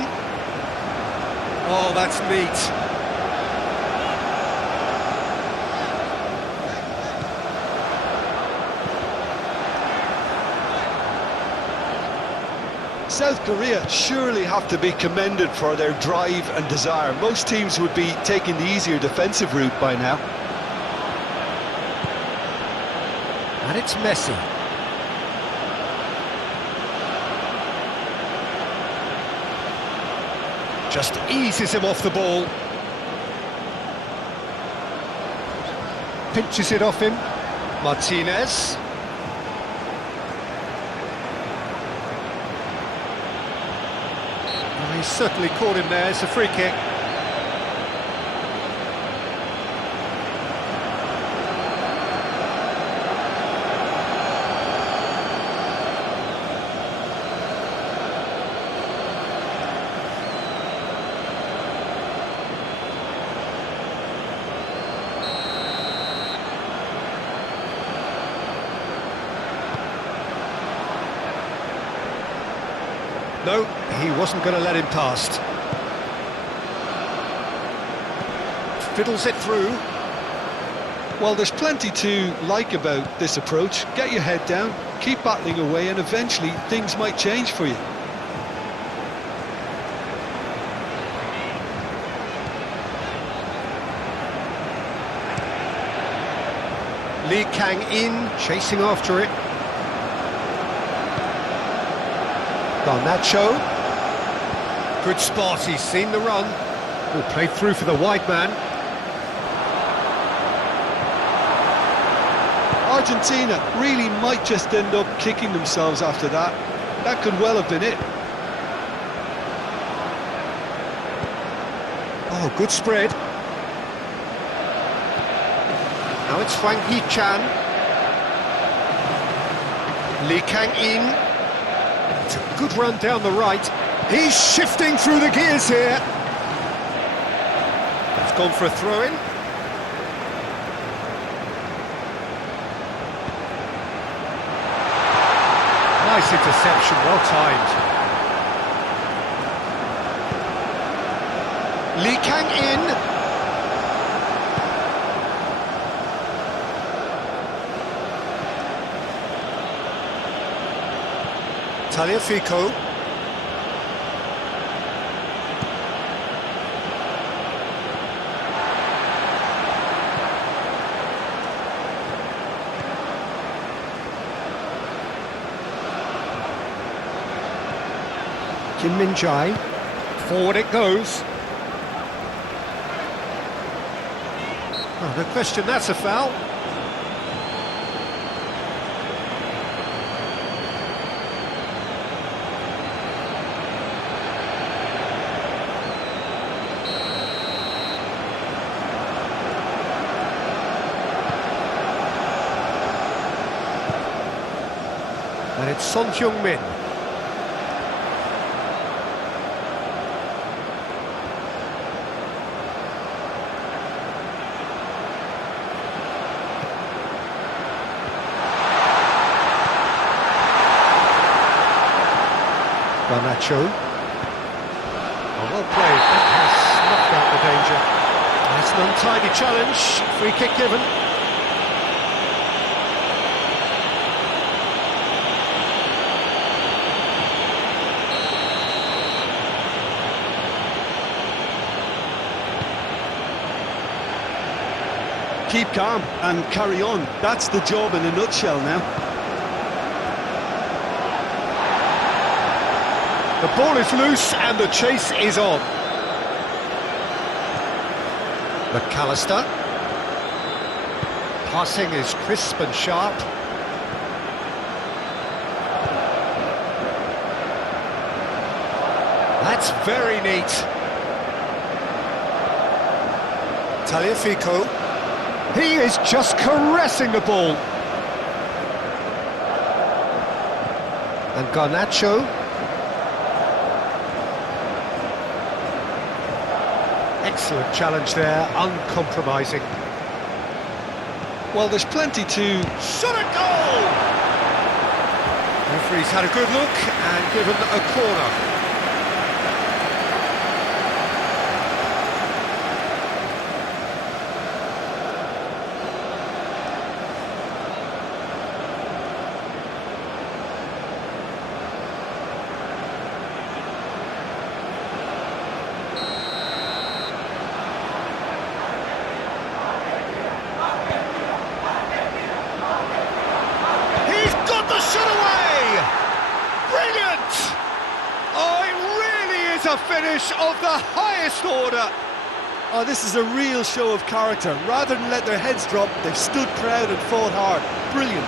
Oh, that's neat. South Korea surely have to be commended for their drive and desire. Most teams would be taking the easier defensive route by now. And it's Messi. Just eases him off the ball. Pinches it off him. Martinez. Oh, he's certainly caught him there. It's a free kick. No, he wasn't going to let him past. Fiddles it through. Well, there's plenty to like about this approach. Get your head down, keep battling away, and eventually things might change for you. Lee Kang-in chasing after it. Garnacho. Good spot, he's seen the run. Will play through for the wide man. Argentina really might just end up kicking themselves after that. That could well have been it. Oh, good spread. Now it's Wang Hee-chan. Lee Kang-in. It's a good run down the right. He's shifting through the gears here. It's gone for a throw-in. Nice interception, well timed. Lee Kang-in. Tagliafico. Kim Min-jae. Forward it goes. Oh, no question, that's a foul. And it's Son Heung-min. Garnacho. Oh, well played. That has snuffed out the danger. That's an untidy challenge. Free kick given. Keep calm and carry on. That's the job in a nutshell now. The ball is loose and the chase is on. McAllister. Passing is crisp and sharp. That's very neat. Tagliafico. He is just caressing the ball. And Garnacho. Excellent challenge there, uncompromising. Well, there's plenty to... Shot at goal! Referee's had a good look and given a corner. A finish of the highest order. Oh, this is a real show of character. Rather than let their heads drop, they've stood proud and fought hard. Brilliant.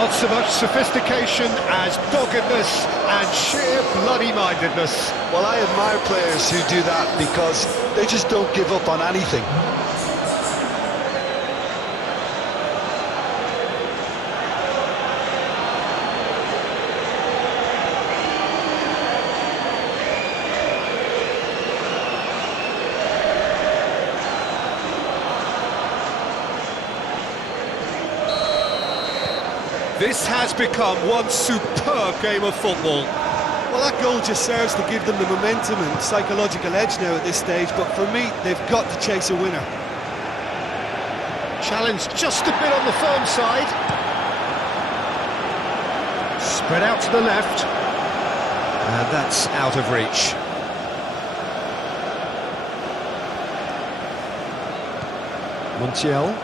Not so much sophistication as doggedness and sheer bloody-mindedness. Well, I admire players who do that because they just don't give up on anything. This has become one superb game of football. Well, that goal just serves to give them the momentum and psychological edge now at this stage, but for me, they've got to chase a winner. Challenge just a bit on the firm side. Spread out to the left. And that's out of reach. Montiel.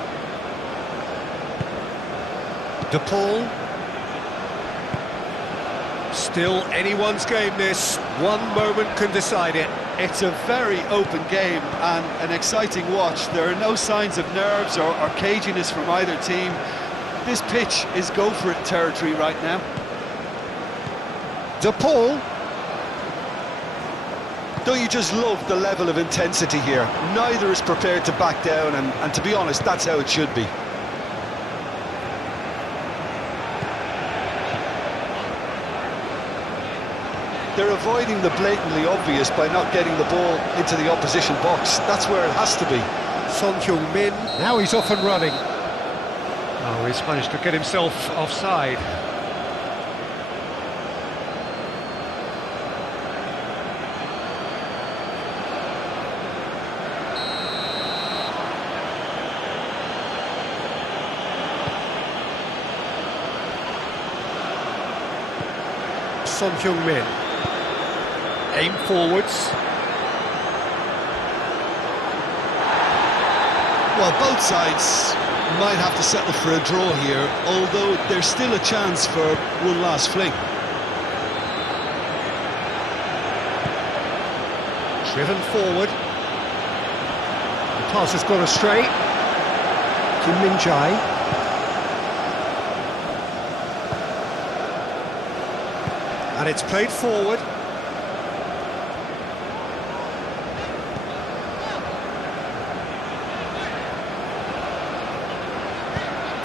De Paul. Still anyone's game this. One moment can decide it. It's a very open game and an exciting watch. There are no signs of nerves or caginess from either team. This pitch is go-for-it territory right now. De Paul. Don't you just love the level of intensity here? Neither is prepared to back down, and to be honest, that's how it should be. They're avoiding the blatantly obvious by not getting the ball into the opposition box. That's where it has to be. Son Heung-min, now he's off and running. Oh, he's managed to get himself offside. Son Heung-min. Aim forwards. Well, both sides might have to settle for a draw here, although there's still a chance for one last fling. Driven forward. The pass has gone astray. Kim Min-jae. And it's played forward.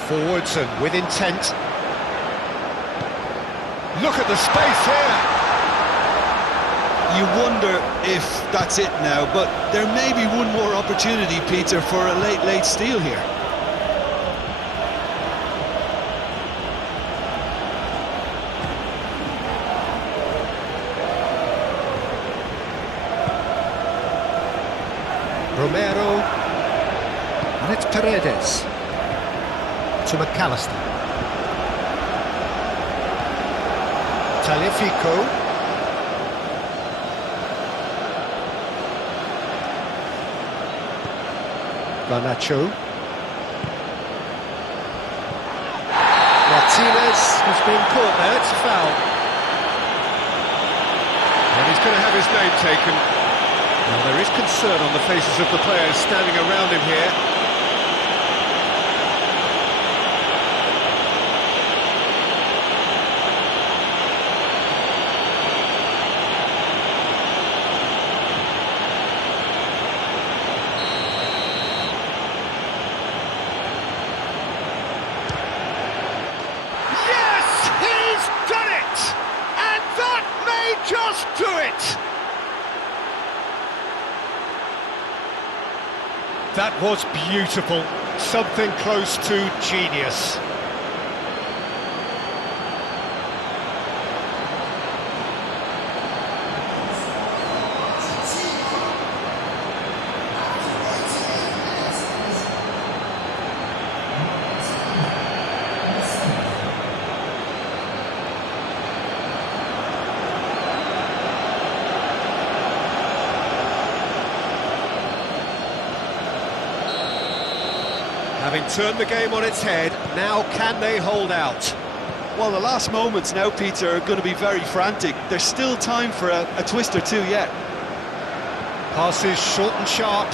Forwards and with intent. Look at the space here. You wonder if that's it now, but there may be one more opportunity, Peter, for a late steal here. Romero. And it's Paredes. To McAllister. Taliafico. Garnacho. Martinez has been caught there, it's a foul. And he's going to have his name taken. Well, there is concern on the faces of the players standing around him here. Just do it! That was beautiful. Something close to genius. Having turned the game on its head, now can they hold out? Well, the last moments now, Peter, are going to be very frantic. There's still time for a twist or two yet. Passes short and sharp.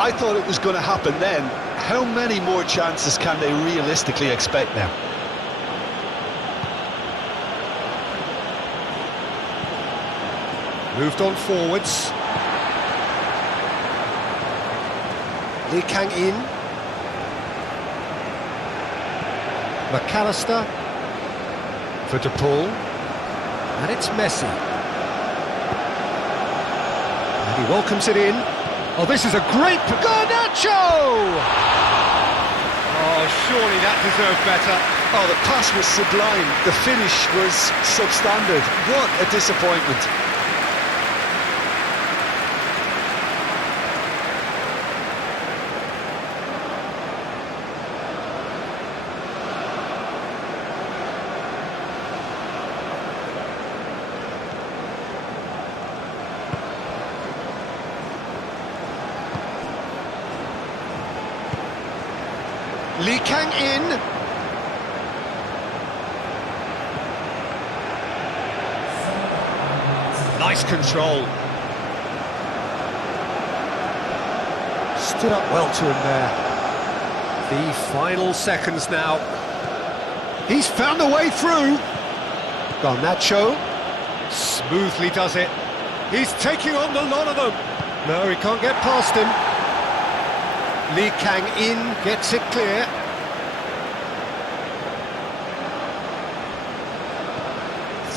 I thought it was going to happen then. How many more chances can they realistically expect now? Moved on forwards. Lee Kang-in. McAllister. For De Paul. And it's Messi. And he welcomes it in. Oh, this is a great... Garnacho! Oh, surely that deserved better. Oh, the pass was sublime. The finish was substandard. What a disappointment. Lee Kang-in. Nice control. Stood up well to him there. The final seconds now. He's found a way through. Garnacho smoothly does it. He's taking on the lot of them. No, he can't get past him. Lee Kang-in gets it clear.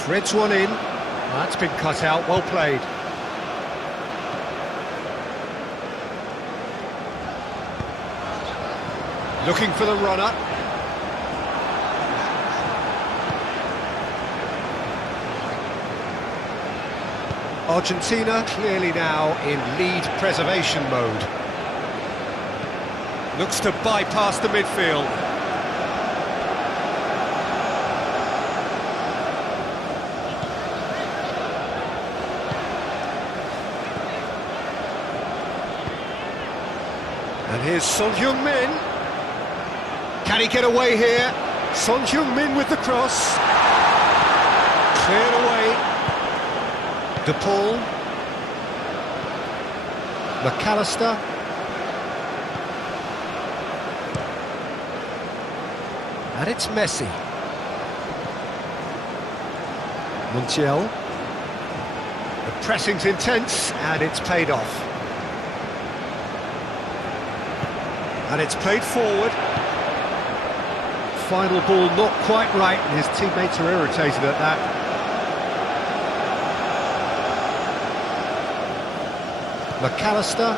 Threads one in. That's been cut out, well played. Looking for the runner. Argentina clearly now in lead preservation mode. Looks to bypass the midfield. And here's Son Heung-min. Can he get away here? Son Heung-min with the cross. Cleared away. De Paul. McAllister. And it's Messi. Montiel. The pressing's intense, and it's paid off. And it's played forward. Final ball not quite right, and his teammates are irritated at that. McAllister.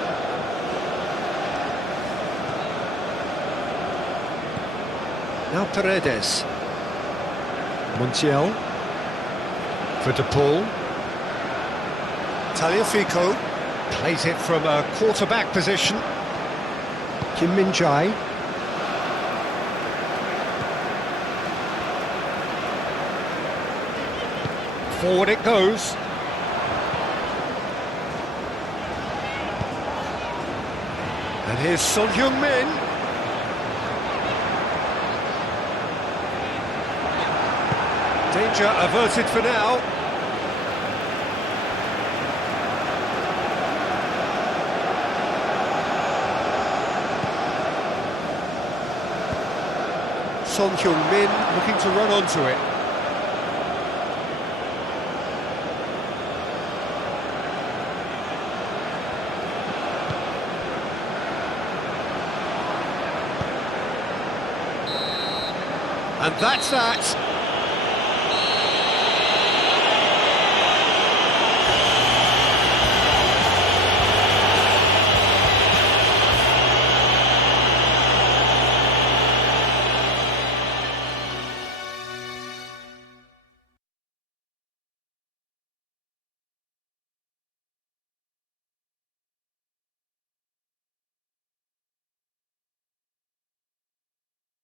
Now Paredes. Montiel. For De Paul. Tagliafico. Plays it from a quarterback position. Kim Min-jae. Forward it goes. And here's Son Heung-min. Danger averted for now. Son Heung-min looking to run onto it. And that's that.